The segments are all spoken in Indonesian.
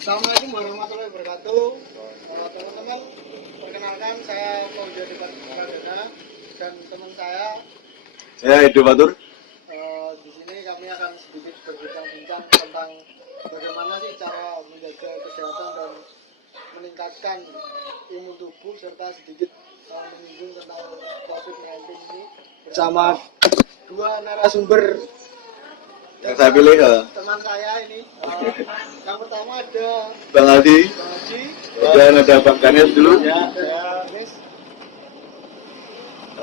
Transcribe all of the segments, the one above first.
Assalamualaikum warahmatullahi wabarakatuh. Teman-teman, perkenalkan saya Fauzi Pradana dan teman saya Edo Batur. Di sini kami akan sedikit berbincang-bincang tentang bagaimana sih cara menjaga kesehatan dan meningkatkan imun tubuh serta sedikit menyinggung tentang COVID-19 ini bersama dua narasumber Yang saya pilih teman saya ini. Yang pertama ada Bang Aldi, dan ada Bang Daniel dulu. ya.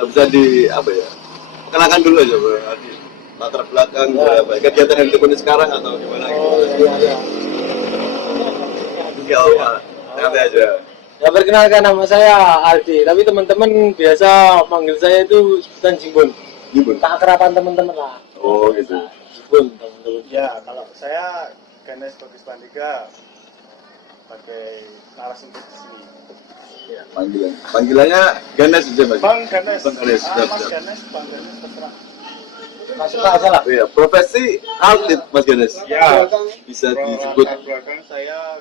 Bisa perkenalkan dulu aja Bang Aldi. Latar belakang, kegiatan yang ditekuni sekarang atau gimana? Ya apa? Nanti aja. Ya, perkenalkan, nama saya Aldi, tapi teman-teman biasa manggil saya itu sebutan Jimbun. Jimbun. Keakraban teman-teman lah. Oh gitu. Jimbun, teman-teman. Ya, kalau saya Ganes Bagus Pandika sebagai narasumber di sini. Ya, panggilannya Ganes aja Mas. Bang Ganes. Bang Ganes. Mas Ganes, Bang Ganes terserah. Masuk aja lah. Iya, profesi atlet Mas Ganes. Ya. Bisa disebut Latar belakang saya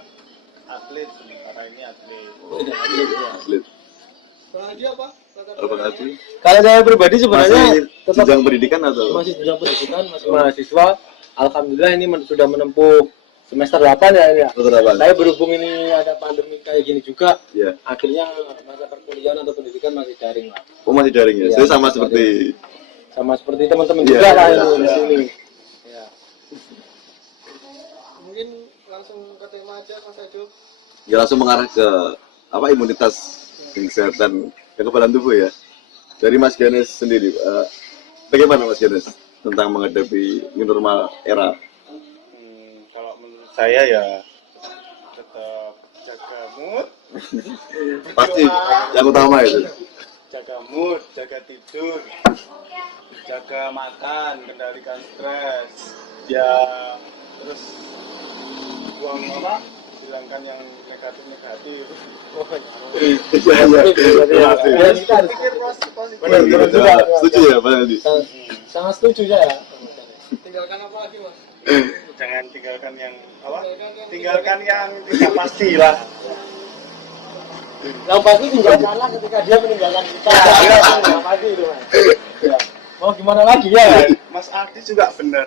atlet, sementara ini atlet. atlet. Bang Adi apa? Bang Aldi. Kalau saya pribadi sebenarnya Masih tetap jenjang pendidikan atau? masih jenjang pendidikan, masih mahasiswa. Alhamdulillah ini sudah menempuh semester 8 ya ini ya. Betul. Saya berhubung ini ada pandemi kayak gini juga, Iya. akhirnya masa perkuliahan atau pendidikan masih daring lah. Oh masih daring ya? Iya, Saya sama masih seperti teman-teman Iya, juga lah iya, itu di iya. sini. Ya. Mungkin langsung ke tema aja Mas Edo. ya langsung mengarah ke imunitas dan kesehatan kekebalan tubuh ya. Dari Mas Ganes sendiri, bagaimana Mas Ganes tentang menghadapi new normal era? Kalau menurut saya ya tetap jaga mood, Pasti yang utama itu. jaga mood, jaga tidur, jaga makan, kendalikan stres. Ya, terus buang hilangkan yang negatif. Iya. Ya, kita harus Pikir positif. Benar. Setuju ya Pak Aldi? sangat setuju saya. Tinggalkan apa lagi Mas? Jangan tinggalkan yang tinggalkan yang tidak pasti lah. Yang pasti tinggalkanlah ketika dia meninggalkan kita. Yang pasti itu Mas. Ya. Mau gimana lagi ya? Mas Ardi juga benar.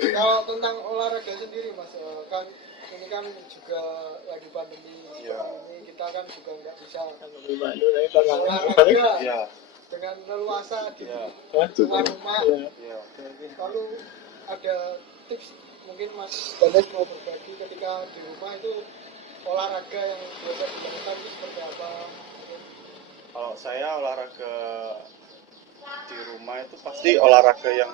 Kalau tentang olahraga sendiri Mas, kan ini kan juga lagi pandemi Iya. ini, kita kan juga nggak bisa Iya. olahraga Iya. dengan leluasa di Iya. rumah. Iya. Lalu ada tips mungkin Mas Ganes mau berbagi ketika di rumah itu olahraga yang biasa dilakukan itu seperti apa? Kalau saya olahraga di rumah itu pasti olahraga yang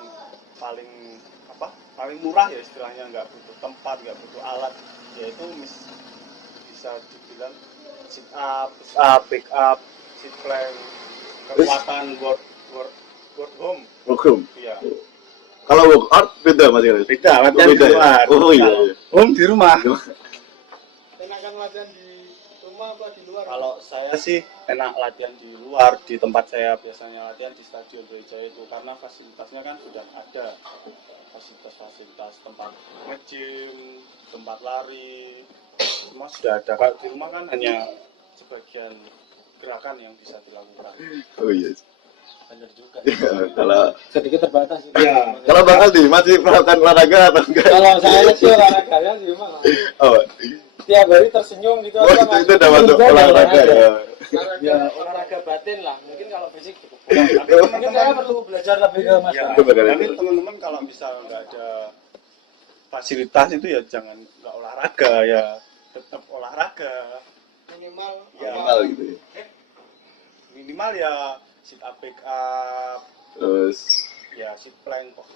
paling murah ya istilahnya, nggak butuh tempat, nggak butuh alat, yaitu bisa dibilang sit up, pick up, sit plank, kekuatan work home. Program. Iya. Kalau workout beda Mas Ganes? Beda, latihan di Beda ya? luar. Oh iya. Home di rumah. Enakan latihan di rumah apa di luar? Kalau saya sih enak latihan di luar, di tempat saya biasanya latihan di Stadion Brawijaya itu, karena fasilitasnya kan sudah ada, fasilitas tempat nge-gym, tempat lari, semua sudah ada. Kalau di rumah kan hanya sebagian gerakan yang bisa dilakukan. Oh iya. Benar juga. Kalau Sedikit terbatas. Iya. Bang Aldi masih melakukan olahraga atau enggak? Kalau saya sih olahraganya di rumah lah. Oh, Tiap hari tersenyum gitu aja. Mas. itu udah masuk olahraga ya. Ya, olahraga batin lah. Mungkin kalau fisik cukup. Tapi mungkin saya perlu belajar lebih ke Mas. Ya, Coba kali tapi itu. teman-teman kalau misal nggak ada fasilitas itu ya jangan nggak olahraga, ya tetap olahraga. Minimal Ya. Minimal gitu ya. Minimal ya sit up, pick up, Terus ya sit plank kok.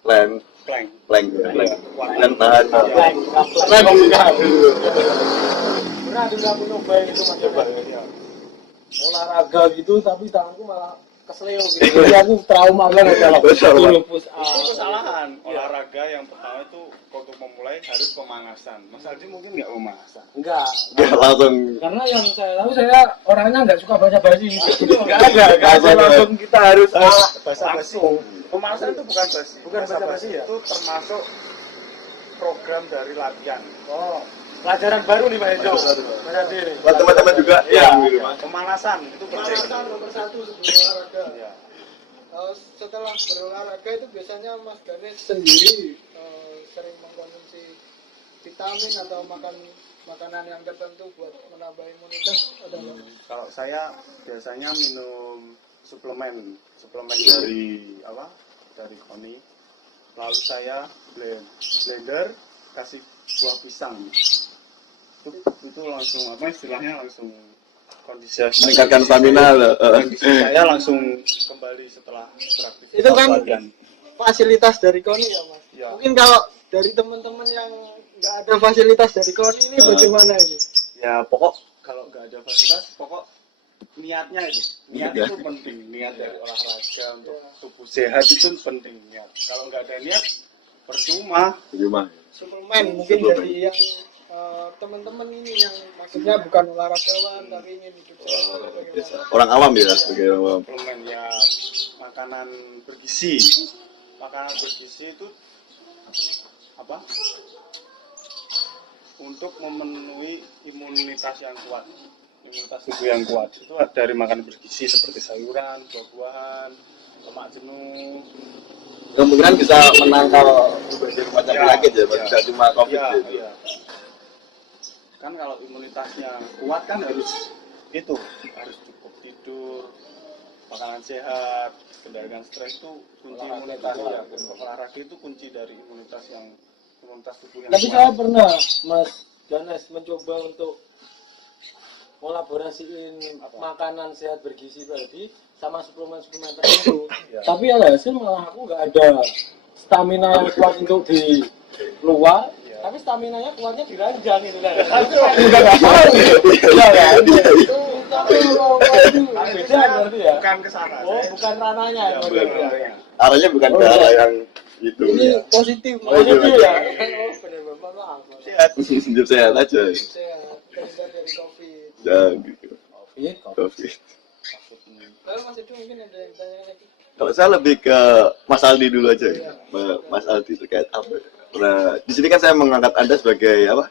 plank Plank. dan tahan. Plank. Pernah juga aku nyobain itu Mas. Coba ya. Olahraga gitu tapi tanganku malah kesleo gitu. Jadi aku trauma banget kalau Betul, Pak. dulu push up. Itu kesalahan. Olahraga yang pertama itu untuk memulai harus pemanasan. Mas Aldi mungkin nggak pemanasan. Enggak. Ya langsung Karena yang saya tahu saya orangnya nggak suka basa-basi. Nggak ada. Langsung kita harus Basa-basi. Pemanasan itu bukan basi. Bukan basa-basi ya? Itu termasuk program program dari latihan. Oh, pelajaran baru nih Pak Ejo. Mas Adi ini. Buat teman-teman juga Ya, yang di rumah. pemanasan itu penting. Pemanasan nomor 1 sebelum olahraga. Ya. Setelah berolahraga itu biasanya Mas Ganes sendiri sering mengkonsumsi vitamin atau makan makanan yang tertentu buat menambah imunitas ada nggak? Kalau saya biasanya minum suplemen dari apa? Dari KONI. Lalu saya blender kasih buah pisang. Itu langsung apa istilahnya langsung kondisi Meningkatkan stamina loh. kondisi saya langsung kembali setelah beraktivitas Itu kan latihan. fasilitas dari KONI ya Mas? Ya. Mungkin kalau dari teman-teman yang nggak ada fasilitas dari KONI ini bagaimana ini? Ya pokok kalau nggak ada fasilitas pokok niatnya itu penting, niat dari olahraga untuk tubuh sehat itu penting niat. Kalau nggak ada niat percuma. Di rumah. Suplemen mungkin Suplemen. dari yang teman-teman ini yang maksudnya bukan olahragawan tapi ingin hidup sehat atau bagaimana? Orang awam ya, sebagai orang awam. Suplemen ya makanan bergizi. Makanan bergizi itu apa? Untuk memenuhi imunitas yang kuat. Imunitas tubuh yang kuat itu dari makanan bergizi seperti sayuran, buah-buahan, lemak jenuh. Kemungkinan bisa menangkal berbagai macam penyakit ya, Mas. Tidak cuma COVID Iya, gitu. iya. Kan kalau imunitasnya kuat kan harus cukup tidur, makanan sehat, kendalikan stres itu kunci imunitas ya. Olahraga itu kunci dari imunitas tubuh yang Tapi kuat. saya pernah Mas Ganes mencoba untuk kolaborasiin makanan sehat bergizi tadi sama suplemen-suplemen tertentu. Ya. Tapi alhasil malah aku nggak ada stamina yang kuat untuk di luar, tapi stamina-nya kuatnya di ranjang gitu kan. Itu udah nggak tahu. Iya kan? Itu beda berarti ya. Bukan ke sana. Oh, bukan ranahnya ya. bukan. berarti ya. Arahnya bukan ke arah yang itu. Ini Ya. positif, Positif ya. Oh benar Bapak maaf. Sehat. Hidup sehat aja. Sehat, terhindar dari COVID. Ya, gitu. Covid, COVID. Lalu Mas itu mungkin ada yang tanya lagi. Kalau saya lebih ke Mas Aldi dulu aja ya. Mas Aldi terkait apa? Nah, di sini kan saya mengangkat Anda sebagai apa?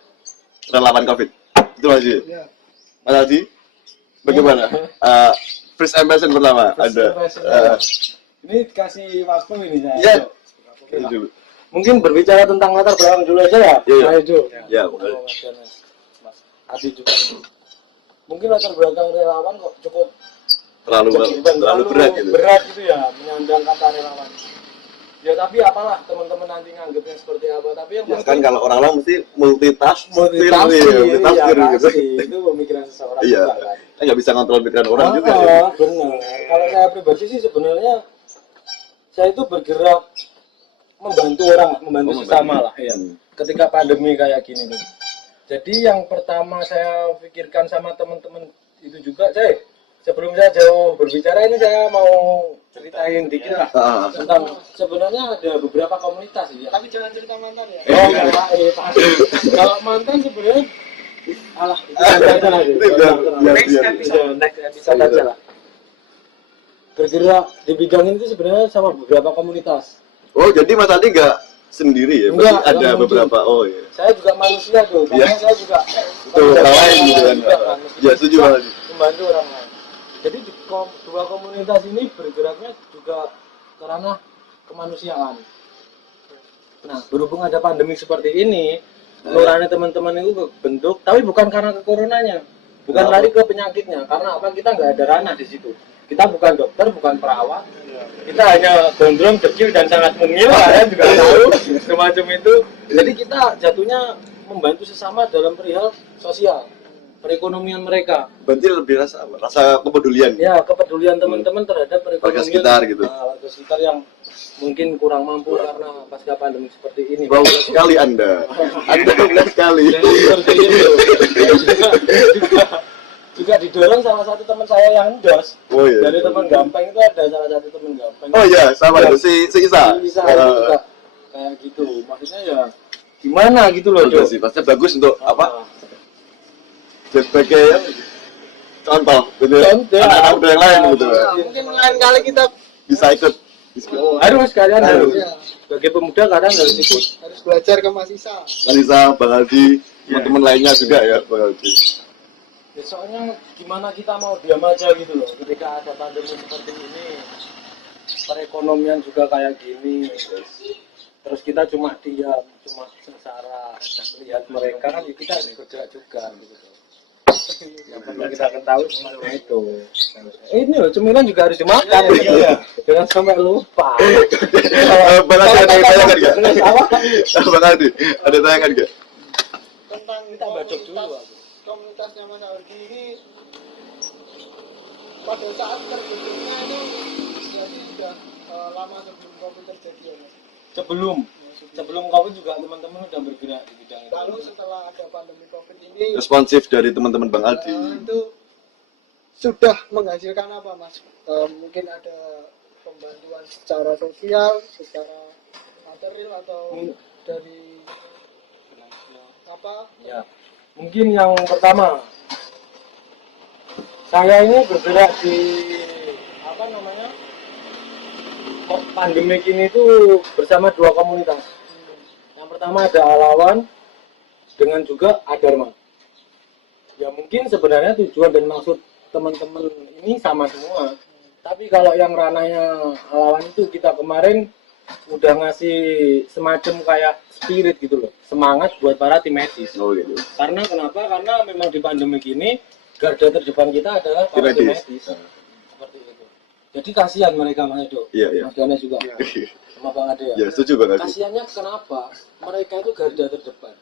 Relawan COVID. Itu Mas Aldi. Ya. Mas Aldi, bagaimana? First impression pertama ada. Ini dikasih waktu ini saya. Iya. Oke lah. Dulu. Mungkin berbicara tentang latar belakang dulu aja ya. Iya, iya. Mas Ejo. Ya, Oh, boleh. Mas Ganes. Mas Adi juga. Mungkin latar belakang relawan kok cukup terlalu berat gitu. Berat gitu ya menyandang kata relawan. Ya tapi apalah teman-teman nanti nganggapnya seperti apa. Tapi yang Ya kan kalau orang-orang mesti multitafsir gitu. pasti. Itu pemikiran seseorang Iya. juga kan. Kan nggak bisa kontrol pikiran orang juga ya. Benar. Kalau saya pribadi sih sebenarnya saya itu bergerak membantu orang, membantu sesama lah ya. Ketika pandemi kayak gini nih. Jadi yang pertama saya pikirkan sama teman-teman itu juga, sebelum saya jauh berbicara ini saya mau ceritain dikit lah tentang sebenarnya ada beberapa komunitas ya. Tapi jangan cerita mantan ya. Oh enggak, pasti. Kalau mantan sebenarnya alah itu aja lah. Next episode aja lah. Bergerak di bidang ini itu sebenarnya sama beberapa komunitas. Oh, jadi Mas Aldi nggak sendiri ya? Enggak, Berarti ada enggak beberapa. Oh iya. Saya juga manusia tuh, Iya. makanya saya juga Itu orang lain gitu kan. juga Ya, setuju Mas Aldi. membantu orang lain. Jadi di dua komunitas ini bergeraknya juga ke ranah kemanusiaan. Nah, berhubung ada pandemi seperti ini, nurani teman-teman itu bentuk, tapi bukan karena ke coronanya, bukan Kenapa? lari ke penyakitnya, karena apa? Kita nggak ada ranah di situ. Kita bukan dokter, bukan perawat, kita hanya gondrong, kecil dan sangat mungil, kalian juga tahu semacam itu. Jadi kita jatuhnya membantu sesama dalam perihal sosial, perekonomian mereka. Berarti lebih rasa apa? Rasa kepedulian. Ya, kepedulian teman-teman terhadap perekonomian Warga sekitar gitu. warga sekitar yang mungkin kurang mampu karena pasca pandemi seperti ini. Wow, sekali Anda. Anda benar sekali. Jadi seperti itu. juga didorong salah satu teman saya yang jos. Oh iya. Dari teman Gampeng itu ada salah satu teman Gampeng. Oh iya, sama itu si Isa. Bisa juga kayak gitu. Maksudnya ya gimana gitu loh, Jo. Bagus sih, pasti bagus untuk apa? Sebagai contoh gitu. Contoh. Anak-anak muda yang lain gitu. Nah, mungkin lain kali kita Bisa ikut. Harus kalian harus. ya, sebagai pemuda kadang harus ikut. Harus belajar ke Mas Isa. Kalisa, Bang Aldi, teman-teman lainnya juga ya Bang Aldi. Ya, soalnya gimana kita mau diam aja gitu loh ketika ada pandemi seperti ini, perekonomian juga kayak gini, terus kita cuma diam, cuma sengsara dan melihat mereka kan ya kita harus bergerak juga gitu. Yang perlu kita ketahui semacam itu. Ini loh cemilan juga harus dimakan, jangan sampai lupa. Bang Aldi ada yang tanyakan nggak? Apa? Bang Aldi ada yang tanyakan nggak? Tentang Kita bacok dulu, aku. komunitasnya Mas Aldi ini pada saat terbentuknya itu jadi sudah lama sebelum COVID terjadi ya Mas. Sebelum COVID juga teman-teman udah bergerak di bidang itu. Lalu setelah ada pandemi COVID ini Responsif dari teman-teman Bang Aldi. itu sudah menghasilkan apa Mas? Mungkin ada pembantuan secara sosial, secara material atau dari apa? Ya, mungkin yang pertama, saya ini bergerak di apa namanya pandemi ini itu bersama dua komunitas. Yang pertama ada Alawan dengan juga Adharma. Ya mungkin sebenarnya tujuan dan maksud teman-teman ini sama semua. Tapi kalau yang ranahnya Alawan itu kita kemarin udah ngasih semacam kayak spirit gitu loh, semangat buat para tim medis. Oh gitu. Karena kenapa? Karena memang di pandemi ini garda terdepan kita adalah Tim para tim medis. medis. Seperti itu. Jadi kasihan mereka Mas Edo. Iya, iya. Mas Ganes juga. Sama Bang Ade ya. Ya setuju Bang Aldi. Kasihannya kenapa? Mereka itu garda terdepan.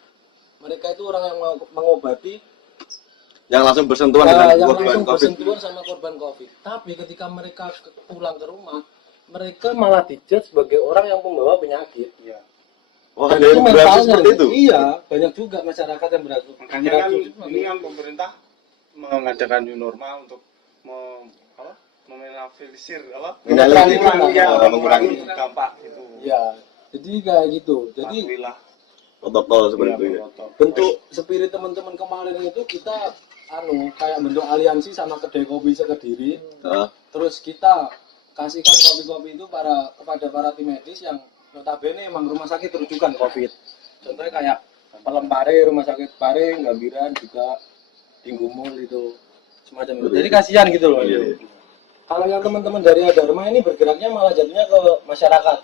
Mereka itu orang yang mengobati Yang langsung bersentuhan dengan yang korban langsung COVID. bersentuhan sama korban COVID. Tapi ketika mereka pulang ke rumah, mereka malah dijudge sebagai orang yang membawa penyakit. Iya. Wah, Dan ada yang berarti mentalnya seperti itu. Iya, banyak juga masyarakat yang berasumsi. Makanya kan ini kan pemerintah mengadakan new normal untuk meminimalisir mengurangi dampak itu. Ya, jadi kayak gitu. Jadi Alhamdulillah. Protokol seperti itu ya. bentuk spirit teman-teman kemarin itu kita kayak bentuk aliansi sama kedai kopi sekediri. Heeh. Terus kita kasihkan kopi-kopi itu kepada para tim medis yang notabene emang rumah sakit rujukan COVID. Contohnya kayak Pelempare, rumah sakit Pare, Gambiran juga Tinggumul itu semacam itu. Jadi kasihan gitu loh. Iya, iya. Kalau yang teman-teman dari Adharma ini bergeraknya malah jatuhnya ke masyarakat.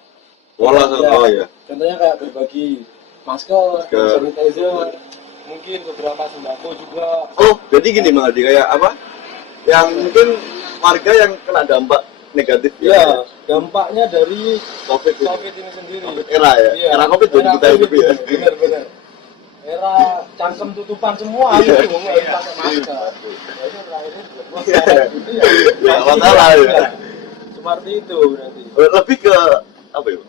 Walah, oh ya. Contohnya kayak berbagi masker, Masker. sanitizer, mungkin beberapa sembako juga. Oh, jadi gini Bang Aldi, kayak apa? Yang mungkin warga yang kena dampak negatif Ya, dampaknya dari COVID ini. COVID ini sendiri. COVID era ya. Iya. Era COVID jadi kita COVID, hidup ya. Benar-benar. Era cangkem tutupan semua Iya. itu nggak bisa pakai masker. Ya, itu terakhirnya belum gitu ya. Ya, masalah ya. Seperti itu berarti. Lebih ke apa ya?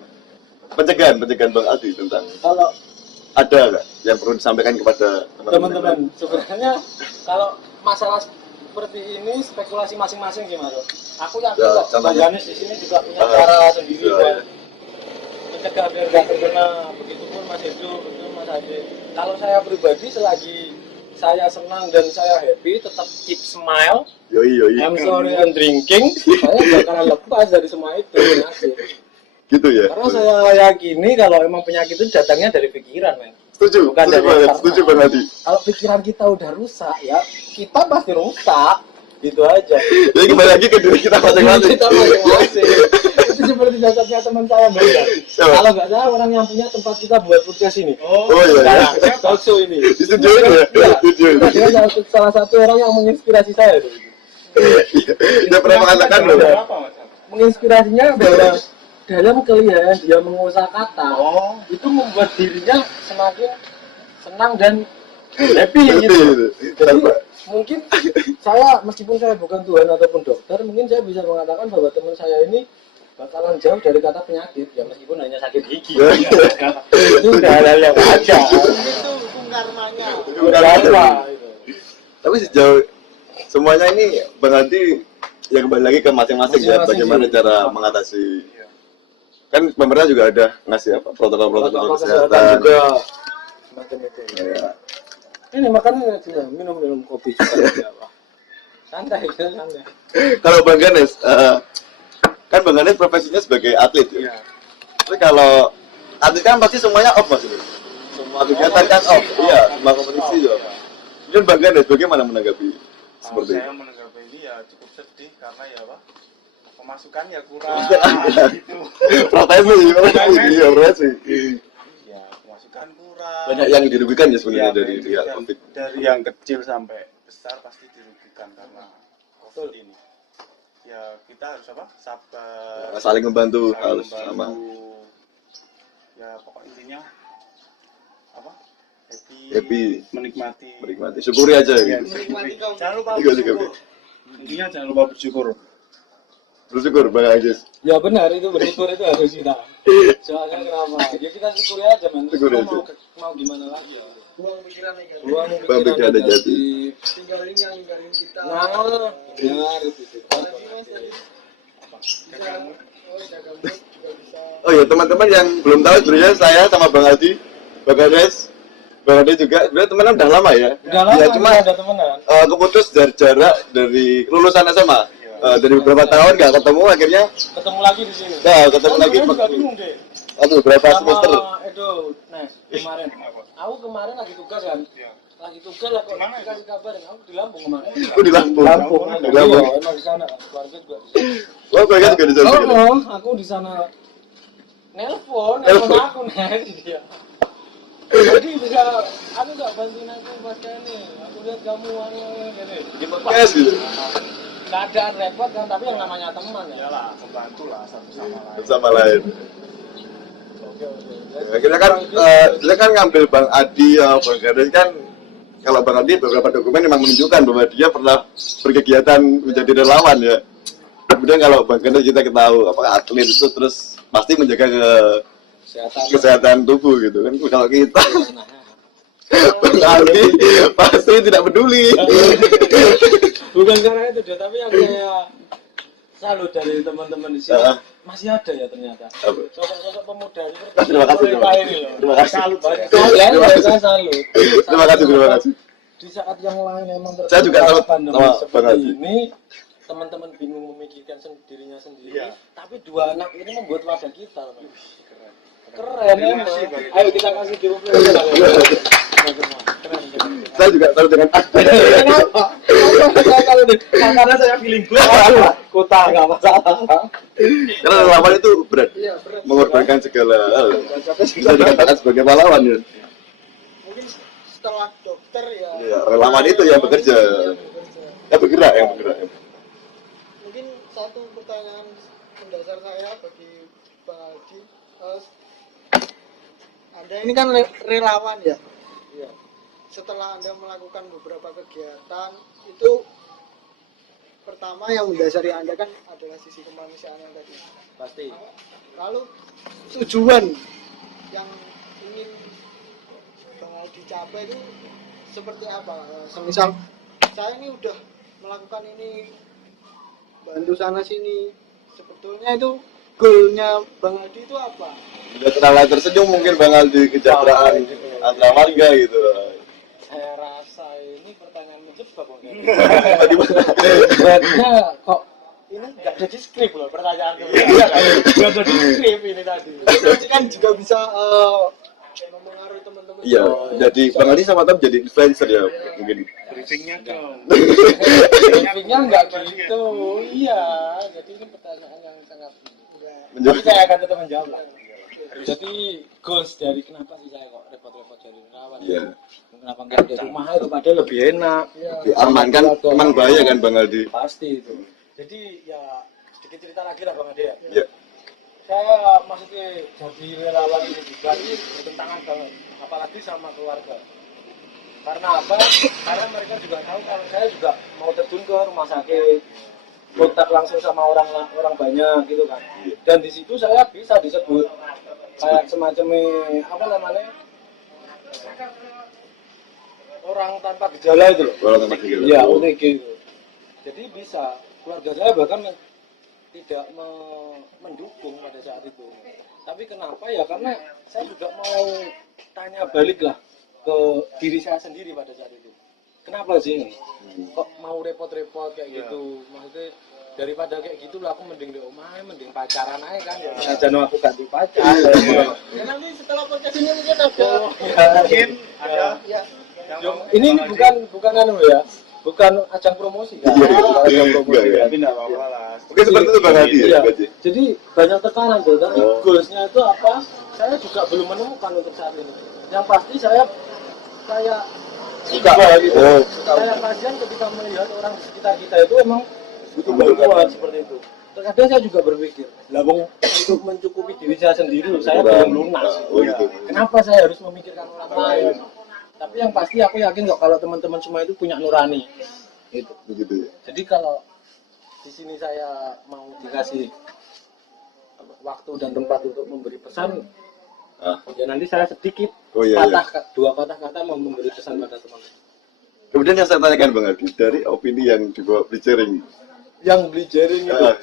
Pencegahan Bang Aldi tentang Kalau ada nggak yang perlu disampaikan kepada teman-teman sebenarnya kalau masalah seperti ini spekulasi masing-masing sih Mas. Aku yakin Ya, kok Bang contohnya. Ganes di sini juga punya cara sendiri Ya, buat ya. mencegah biar nggak terkena. Begitupun Mas Edo, betul Mas Ade. Kalau saya pribadi selagi saya senang dan saya happy, tetap keep smile. Yoi. I'm sorry I'm drinking. Saya bakalan lepas dari semua itu penyakit. Gitu ya. Karena saya yakini kalau emang penyakit itu datangnya dari pikiran, men. Setuju. Bukan Setuju dari banget. karena. Setuju Bang Aldi. Kalau pikiran kita udah rusak ya, kita pasti rusak. Gitu aja. Jadi kembali lagi ke diri kita masing-masing. Kita masing-masing. Itu seperti dasarnya teman saya Mbak. Siapa? Kalau nggak salah orang yang punya tempat kita buat podcast ini. Oh iya. Nah, talk show ini. Di studio itu ya. Iya. Di studio itu. Dia salah satu orang yang menginspirasi saya itu. Dia pernah mengatakan loh. Berapa, Mas? Menginspirasinya bahwa dalam kelihayan dia mengusaha kata itu membuat dirinya semakin senang dan happy gitu. Jadi mungkin saya meskipun saya bukan Tuhan ataupun dokter, mungkin saya bisa mengatakan bahwa teman saya ini bakalan jauh dari kata penyakit ya meskipun hanya sakit gigi. Itu udah hal yang wajar. itu karmanya. Berapa itu. Tapi sejauh semuanya ini Bang Aldi ya kembali lagi ke masing-masing ya, Masing-masing bagaimana sih. cara mengatasi. Kan pemerintah juga ada ngasih apa protokol-protokol Protokol kesehatan. kesehatan juga semacam itu. Ya. Ini makan minum kopi juga ya, Pak. Santai. Kalau Bang Ganes, kan Bang Ganes profesinya sebagai atlet ya. Iya. Tapi kalau atlet kan pasti semuanya off mas itu. Semua kegiatan kan off, iya, semua kompetisi ya. Mungkin Bang Ganes bagaimana menanggapi seperti Saya itu? menanggapi ini ya cukup sedih karena ya apa? Pemasukan ya kurang gitu. Protes iya protes. Ya, pemasukan kurang. Banyak yang dirugikan ya Ya, sebenarnya dari banyak pihak juga. Covid. Dari yang kecil sampai besar pasti dirugikan karena Covid ini. Ya, kita harus apa? Sabar. Saling membantu saling harus membantu. sama. Ya, pokok intinya apa? Happy. Menikmati. Syukuri aja Ya, gitu. Menikmati kaum jangan lupa Juga, bersyukur. Intinya jangan lupa bersyukur. Bersyukur Bang Ajis. Ya benar, itu bersyukur itu harus kita. Soalnya kenapa? Ya kita syukuri aja men. Syukuri Mau aja. mau gimana lagi ya? buang pikiran negatif. Buang Pikiran negatif. Tinggalin yang ninggalin kita. Nah, benar itu. Apalagi mas tadi bisa jaga mood juga bisa. Oh ya teman-teman yang belum tahu sebenarnya saya sama Bang Aldi, Bang Ganes, Bang Ade juga sebenarnya temenan udah lama ya. Udah lama Ya cuma ada temenan. keputus dari jarak dari lulusan SMA. Dari beberapa tahun nggak ketemu akhirnya Ketemu lagi di sini. ketemu lagi Aku juga bingung deh. beberapa semester. Itu, nah kemarin. Aku kemarin lagi tugas kan. Lagi tugas lah kok dikasih kabar. Aku di Lampung kemarin. Oh di Lampung. Di Lampung. Iya, emang di sana kan. Keluarga juga di sana. Oh mereka juga di sana. Oh, aku di sana nelpon aku nih dia. Jadi bisa, aku nggak bantuin aku pas ini. Aku lihat kamu gini. Di podcast gitu. Keadaan repot kan, tapi yang namanya teman ya. Iyalah, membantu lah satu sama lain. Sama lain. Oke. Kita kan ngambil Bang Adi, Bang Ganes kan. Kalau Bang Adi beberapa dokumen memang menunjukkan bahwa dia pernah berkegiatan menjadi relawan ya. Kemudian kalau Bang Ganes kita ketahui apakah atlet itu terus pasti menjaga kesehatan tubuh gitu kan. Kalau kita Bang Adi pasti tidak peduli. Bukan karena itu dia, tapi yang saya salut dari teman-teman di sini masih ada ya ternyata. Sosok-sosok pemuda seperti Terima kasih. mereka ini loh. Terima kasih. Salut banyak. Terima kasih. Saya salut. Terima kasih. Di saat yang lain memang Saya juga salut pandemi sama Bang seperti Adi. ini, teman-teman bingung memikirkan dirinya sendiri. Iya. Tapi dua anak ini membuat wadah kita. Loh. Keren emang. Ayo kita kasih di Saya juga tahu dengan Kenapa? Karena saya feeling good. Kota nggak masalah. karena relawan itu berat, Iya berat. mengorbankan segala hal. Bisa dikatakan sebagai pahlawan ya. Mungkin setelah dokter ya. Iya, relawan itu yang bekerja, Yang bekerja. yang bergerak, yang bergerak. Mungkin satu pertanyaan mendasar saya bagi Bang Aldi, Anda ini kan relawan ya. Iya. Setelah Anda melakukan beberapa kegiatan itu, pertama yang mendasari Anda kan adalah sisi kemanusiaan yang tadi. Pasti. Lalu tujuan yang ingin Bang Aldi capai itu seperti apa? Semisal saya ini udah melakukan ini, bantu sana sini, sebetulnya itu goalnya Bang Aldi itu apa? Udah terlalu tersenyum mungkin Bang Aldi kesejahteraan antara warga gitu. Saya rasa ini pertanyaan menjebak kok. Bagaimana? Berarti kok ini nggak jadi skrip loh pertanyaan itu. Nggak jadi skrip ini tadi. Itu kan juga bisa mempengaruhi teman-teman. Iya, jadi Bang Aldi sama Tom jadi influencer ya mungkin. Briefingnya dong. Briefingnya nggak gitu. Iya, jadi ini pertanyaan yang sangat. Tapi saya akan tetap menjawab lah. Jadi goals dari kenapa sih saya kok repot-repot jadi relawan? Iya. Kenapa nggak di rumah itu padahal lebih enak? Aman kan, emang bahaya kan Bang Aldi. Pasti itu. Jadi ya sedikit cerita lagi lah Bang Ade ya. Iya. Saya maksudnya jadi relawan ini juga ini bertentangan banget, apalagi sama keluarga. Karena apa? Karena mereka juga tahu kalau saya juga mau terjun ke rumah sakit, kontak langsung sama orang banyak gitu kan. Dan di situ saya bisa disebut kayak semacam apa namanya, orang tanpa gejala itu loh. Orang tanpa gejala. Iya, OTG itu. Jadi bisa keluarga saya bahkan tidak mendukung pada saat itu. Tapi kenapa ya? Karena saya juga mau tanya balik lah ke diri saya sendiri pada saat itu. Kenapa sih? Kok mau repot-repot kayak gitu? Maksudnya daripada kayak gitu lah, aku mending di rumah, mending pacaran aja kan ya. Jangan aku ganti pacar. Ya nanti setelah podcast ini mungkin ada Mungkin ada ya Ini bukan anu ya, bukan ajang promosi kan. Iya, Bukan ajang iya, promosi iya. kan. tapi nggak apa-apa lah. Mungkin seperti itu Bang Hadi ya. Iya. berarti? Jadi banyak tekanan tuh, tapi Oh. goalsnya itu apa? Saya juga belum menemukan untuk saat ini. Yang pasti saya kayak suka gitu. Oh. Saya kasihan ketika melihat orang di sekitar kita itu emang butuh bantuan seperti itu. Terkadang saya juga berpikir, lah bang, untuk mencukupi diri saya sendiri, saya Kurang. belum lunas. Oh, gitu. Kenapa saya harus memikirkan orang lain? Tapi yang pasti aku yakin kok kalau teman-teman semua itu punya nurani. Gitu. Begitu ya. Jadi kalau di sini saya mau dikasih waktu dan tempat untuk memberi pesan, ya nanti saya sedikit Oh, iya, iya. dua patah kata mau memberi pesan pada teman-teman. Kemudian yang saya tanyakan Bang Hadi, dari opini yang dibawa Blitzering, Yang beli jaring itu, Ah.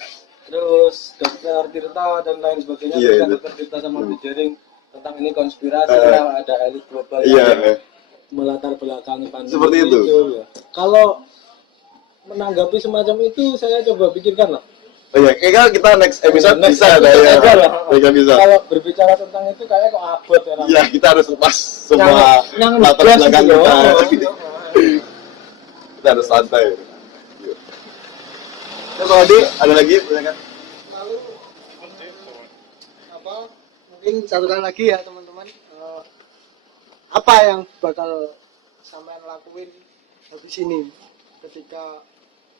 terus dokter Tirta dan lain sebagainya, Iya, kan itu. dokter Tirta sama beli jaring tentang ini konspirasi, ada elit global iya, yang melatar belakangi pandemi Seperti itu. ya. Kalau menanggapi semacam itu, saya coba pikirkan lah. oh iya, kayaknya kita next episode Next bisa ada episode ya, aja lah. next episode. Kalau berbicara tentang itu kayak kok abot ya. Iya, kita harus lepas semua yang latar ngegas belakang gitu kita. loh. Kita harus santai. Yuk. Nah, Bang Hadi, ada lagi pertanyaan? lalu apa mungkin satu kali lagi ya teman-teman, apa yang bakal sampean lakuin habis ini ketika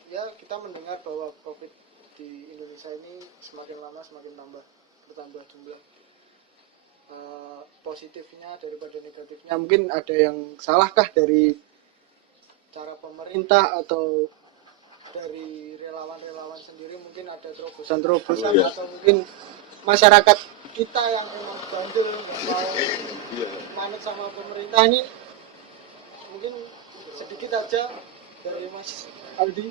ya kita mendengar bahwa COVID di Indonesia ini semakin lama semakin bertambah jumlah. Positifnya daripada negatifnya, mungkin ada yang salahkah dari cara pemerintah atau dari relawan-relawan sendiri, mungkin ada terobosan-terobosan Iya. atau mungkin masyarakat kita yang memang bandel nggak mau Iya. manut sama pemerintah ini, mungkin sedikit aja dari Mas Aldi.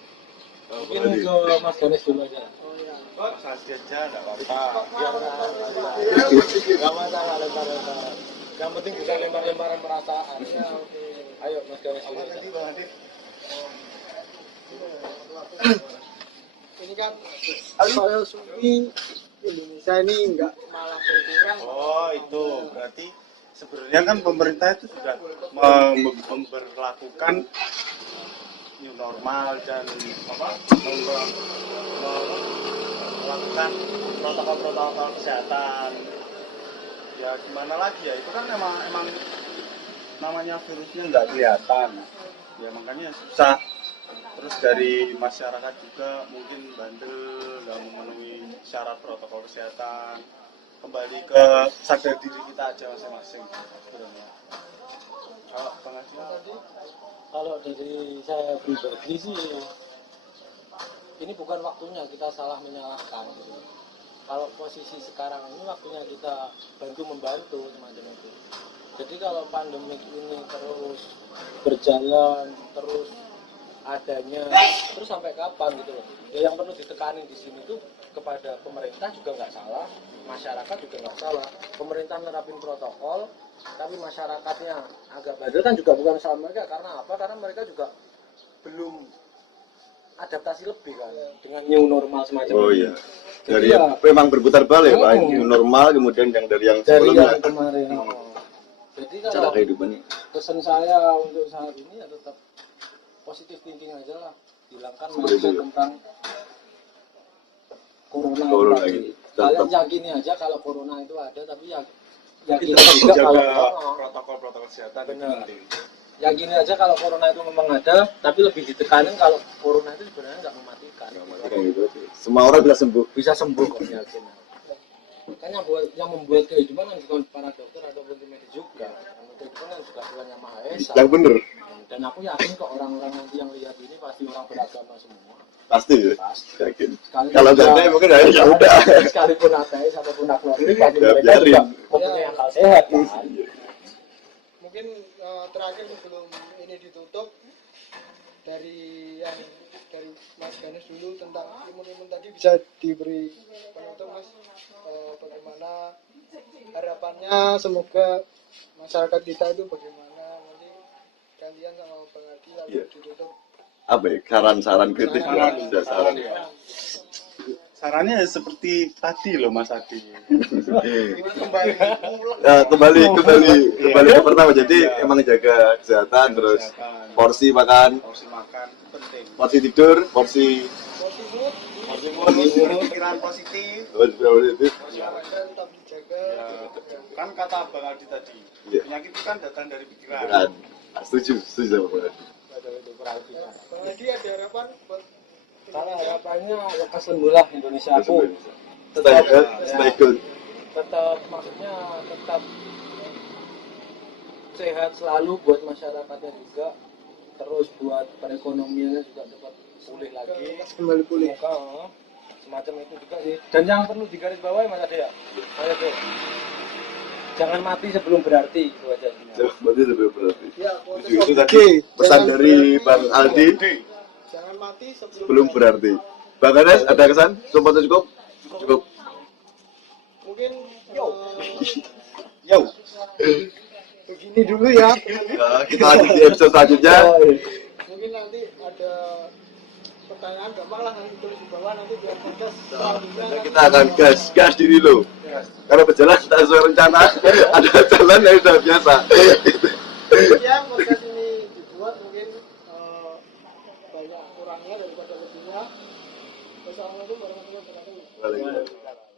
Mungkin ke Mas Ganes dulu aja. Oh ya. Kasih aja nggak apa-apa. Gak masalah lempar-lempar. Yang penting bisa lempar-lemparan perasaan. Ya, oke. Ayo Mas Ganes dulu aja. Ini kan soal suwi Indonesia ini nggak malah berkurang. Oh itu berarti sebenarnya kan pemerintah itu sudah memperlakukan new normal dan melakukan protokol-protokol kesehatan. Ya gimana lagi ya, itu kan emang namanya virusnya nggak kelihatan. Ya makanya susah. Terus dari masyarakat juga mungkin bandel, nggak memenuhi syarat protokol kesehatan. Kembali ke sadar diri kita aja masing-masing sebenarnya. Kalau Bang Haji tadi Kalau dari saya pribadi sih, ini bukan waktunya kita salah menyalahkan. Gitu. Kalau posisi sekarang ini waktunya kita bantu-membantu semacam itu. Jadi kalau pandemik ini terus berjalan, terus adanya, terus sampai kapan gitu loh. Ya yang perlu ditekani di sini tuh kepada pemerintah juga nggak salah, masyarakat juga nggak salah. Pemerintah nerapin protokol, tapi masyarakatnya agak bandel kan juga bukan salah mereka. Karena apa? Karena mereka juga belum adaptasi lebih kan dengan new normal semacam Oh ini. iya. Jadi Dari ya, memang berputar balik, Pak. Oh. New normal, kemudian yang dari yang dari sebelumnya. yang kemarin. Jadi Cara kalau kehidupannya. pesan saya untuk saat ini ya tetap positif thinking aja lah, hilangkan Seperti mindset itu. tentang corona, Corona tadi. gitu. Kalian Tetap. yakini aja kalau corona itu ada, tapi yakini tetap juga kalau menjaga protokol-protokol kesehatan itu Benar. penting. yakini aja kalau corona itu memang ada, tapi lebih ditekanin kalau corona itu sebenarnya nggak mematikan. Kayak gitu. Semua orang bisa sembuh. Bisa sembuh kok, yakin. Makanya yang membuat kehidupan kan bukan para dokter ataupun tim medis juga. Yang kehidupan kan juga Tuhan Yang Maha Esa. Yang bener. Dan aku yakin kok orang-orang nanti yang lihat ini pasti orang beragama semua. Pasti ya. Pasti. Yakin. Sekalipun Kalau nggak ada mungkin ya udah. Sekalipun ateis ataupun agnostik, pasti Ya, mereka biarin. juga mempunyai akal sehat kan. Mungkin terakhir sebelum ini ditutup, dari Mas Ganes dulu tentang imun tadi bisa diberi penutup Mas, bagaimana harapannya, semoga masyarakat kita itu bagaimana, nanti gantian sama Bang Adi lalu Iya. ditutup. Apa ya? Saran-saran kritis ya. Saran. Bisa saran. Ya. sarannya seperti tadi loh Mas Adi. kembali Kembali ke pertama. Jadi emang jaga kesehatan, terus Kesehatan, porsi makan, porsi makan itu penting. porsi tidur, porsi porsi mood pikiran positif positif. olahraga tetap dijaga. Ya, kan kata Bang Adi tadi, Iya. penyakit itu kan datang dari pikiran. Kan. Setuju sama Bang Adi. Bang Adi ada harapan buat Karena harapannya lekas sembuhlah Indonesia aku. Stay good. Tetap maksudnya tetap sehat selalu buat masyarakatnya juga. Terus buat perekonomiannya juga dapat pulih lagi. kembali pulih. Semoga semacam itu juga sih. Dan yang perlu digarisbawahi Mas Ade ya, Mas Ade, jangan mati sebelum berarti itu aja. Berarti lebih berarti. Ya, Itu tadi pesan dari Bang Aldi. jangan mati Belum berarti. Bang Anas, ada kesan? Sumpah cukup? Cukup. mungkin Yo, begini dulu ya. Nah, kita lanjut di episode selanjutnya. Mungkin nanti ada pertanyaan gampang lah nanti tulis di bawah nanti biar tegas. Kita akan gas diri lo. Karena berjalan tak sesuai rencana, ada jalan yang sudah biasa. Ya, podcast ini dibuat mungkin banyak kurangnya daripada lebihnya. Wassalamualaikum warahmatullahi wabarakatuh. Waalaikumsalam.